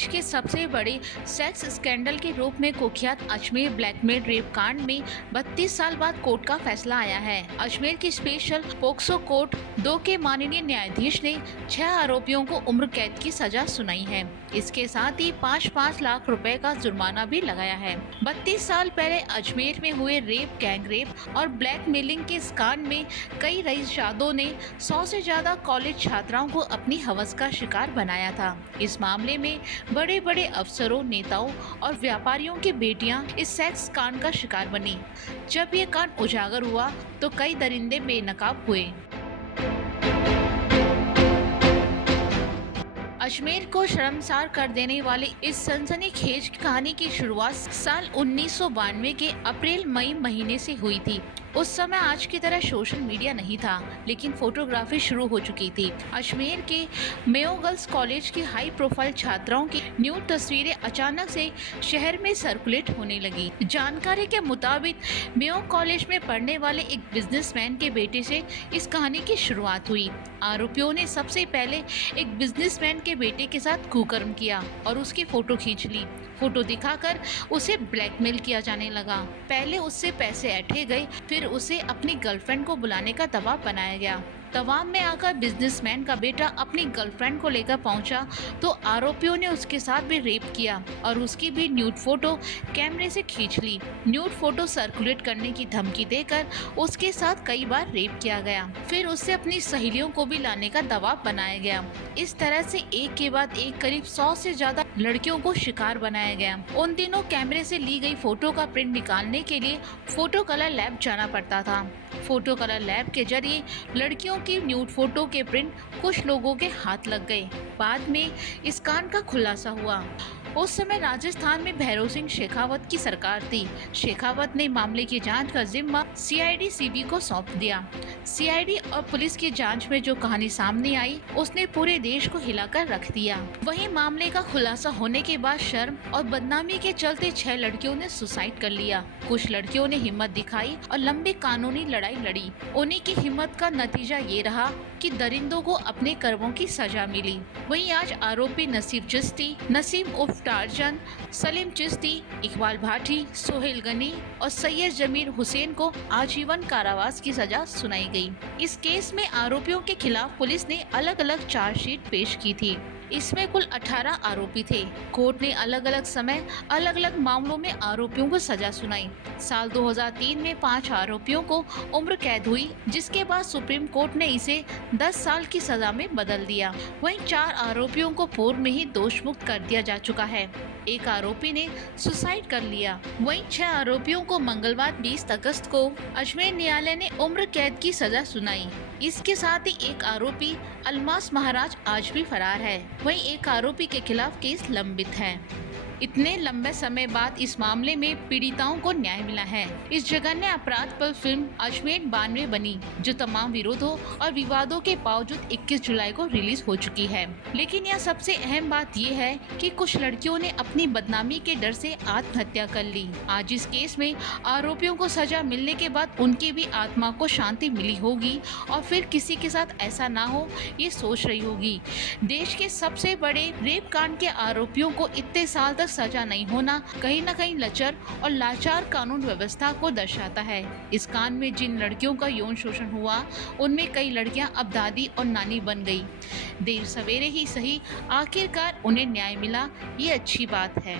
देश के सबसे बड़े सेक्स स्कैंडल के रूप में कुख्यात अजमेर ब्लैकमेल रेप कांड में 32 साल बाद कोर्ट का फैसला आया है। अजमेर की स्पेशल पोक्सो कोर्ट 2 के माननीय न्यायाधीश ने 6 आरोपियों को उम्र कैद की सजा सुनाई है। इसके साथ ही 5-5 लाख रुपए का जुर्माना भी लगाया है। 32 साल पहले अजमेर में हुए रेप, गैंग रेप और ब्लैकमेलिंग के इस कांड में कई रईसजादों ने 100 से ज्यादा कॉलेज छात्राओं को अपनी हवस का शिकार बनाया था। इस मामले में बड़े बड़े अफसरों, नेताओं और व्यापारियों की बेटियां इस सेक्स कांड का शिकार बनी। जब ये कांड उजागर हुआ तो कई दरिंदे बेनकाब हुए। अजमेर को शर्मसार कर देने वाली इस सनसनीखेज कहानी की शुरुआत साल 1992 के अप्रैल-मई महीने से हुई थी। उस समय आज की तरह सोशल मीडिया नहीं था, लेकिन फोटोग्राफी शुरू हो चुकी थी। अजमेर के मेयो गर्ल्स कॉलेज की हाई प्रोफाइल छात्राओं की न्यूड तस्वीरें अचानक से शहर में सर्कुलेट होने लगी। जानकारी के मुताबिक मेयो कॉलेज में पढ़ने वाले एक बिजनेसमैन के बेटे से इस कहानी की शुरुआत हुई। आरोपियों ने सबसे पहले एक बिजनेसमैन के बेटे के साथ कुकर्म किया और उसकी फोटो खींच ली। फोटो दिखाकर उसे ब्लैकमेल किया जाने लगा। पहले उससे पैसे ऐंठे गए, फिर उसे अपनी गर्लफ्रेंड को बुलाने का दबाव बनाया गया। दबाव में आकर बिजनेसमैन का बेटा अपनी गर्लफ्रेंड को लेकर पहुंचा तो आरोपियों ने उसके साथ भी रेप किया और उसकी भी न्यूड फोटो कैमरे से खींच ली। न्यूड फोटो सर्कुलेट करने की धमकी देकर उसके साथ कई बार रेप किया गया। फिर उससे अपनी सहेलियों को भी लाने का दबाव बनाया गया। इस तरह से एक के बाद एक करीब 100 से ज्यादा लड़कियों को शिकार बनाया गया। उन दिनों कैमरे से ली गई फोटो का प्रिंट निकालने के लिए फोटो कलर लैब जाना पड़ता था। फोटो कलर लैब के जरिए लड़कियों की न्यूड फोटो के प्रिंट कुछ लोगों के हाथ लग गए। बाद में इस कांड का खुलासा हुआ। उस समय राजस्थान में भैरव सिंह शेखावत की सरकार थी। शेखावत ने मामले की जांच का जिम्मा सीआईडी सीबी को सौंप दिया। सीआईडी और पुलिस की जांच में जो कहानी सामने आई उसने पूरे देश को हिलाकर रख दिया। वहीं मामले का खुलासा होने के बाद शर्म और बदनामी के चलते 6 लड़कियों ने सुसाइड कर लिया। कुछ लड़कियों ने हिम्मत दिखाई और लंबी कानूनी लड़ाई लड़ी। उन्हीं की हिम्मत का नतीजा ये रहा कि दरिंदों को अपने कर्मों की सजा मिली। वहीं आज आरोपी नसीब चिश्ती, नसीम उर्फ टार्जन, सलीम चिश्ती, इकबाल भाटी, सोहेल गनी और सैयद जमीर हुसैन को आजीवन कारावास की सजा सुनाई गई। इस केस में आरोपियों के खिलाफ पुलिस ने अलग अलग चार्जशीट पेश की थी। इसमें कुल 18 आरोपी थे। कोर्ट ने अलग अलग समय अलग अलग मामलों में आरोपियों को सजा सुनाई। साल 2003 में 5 आरोपियों को उम्र कैद हुई, जिसके बाद सुप्रीम कोर्ट ने इसे 10 साल की सजा में बदल दिया। वहीं 4 आरोपियों को पूर्व में ही दोष मुक्त कर दिया जा चुका है। एक आरोपी ने सुसाइड कर लिया। वहीं 6 आरोपियों को मंगलवार 20 अगस्त को अजमेर न्यायालय ने उम्र कैद की सजा सुनाई। इसके साथ ही एक आरोपी अलमास महाराज आज भी फरार है। वहीं एक आरोपी के खिलाफ केस लंबित है। इतने लंबे समय बाद इस मामले में पीड़िताओं को न्याय मिला है। इस जघन्य अपराध पर फिल्म अजमेर 92 बनी, जो तमाम विरोधों और विवादों के बावजूद 21 जुलाई को रिलीज हो चुकी है। लेकिन यह सबसे अहम बात ये है कि कुछ लड़कियों ने अपनी बदनामी के डर से आत्महत्या कर ली। आज इस केस में आरोपियों को सजा मिलने के बाद उनकी भी आत्मा को शांति मिली होगी और फिर किसी के साथ ऐसा ना हो ये सोच रही होगी। देश के सबसे बड़े रेप कांड के आरोपियों को इतने साल तक सजा नहीं होना कहीं न कहीं लचर और लाचार कानून व्यवस्था को दर्शाता है। इस कांड में जिन लड़कियों का यौन शोषण हुआ उनमें कई लड़कियां अब दादी और नानी बन गई। देर सवेरे ही सही, आखिरकार उन्हें न्याय मिला, ये अच्छी बात है।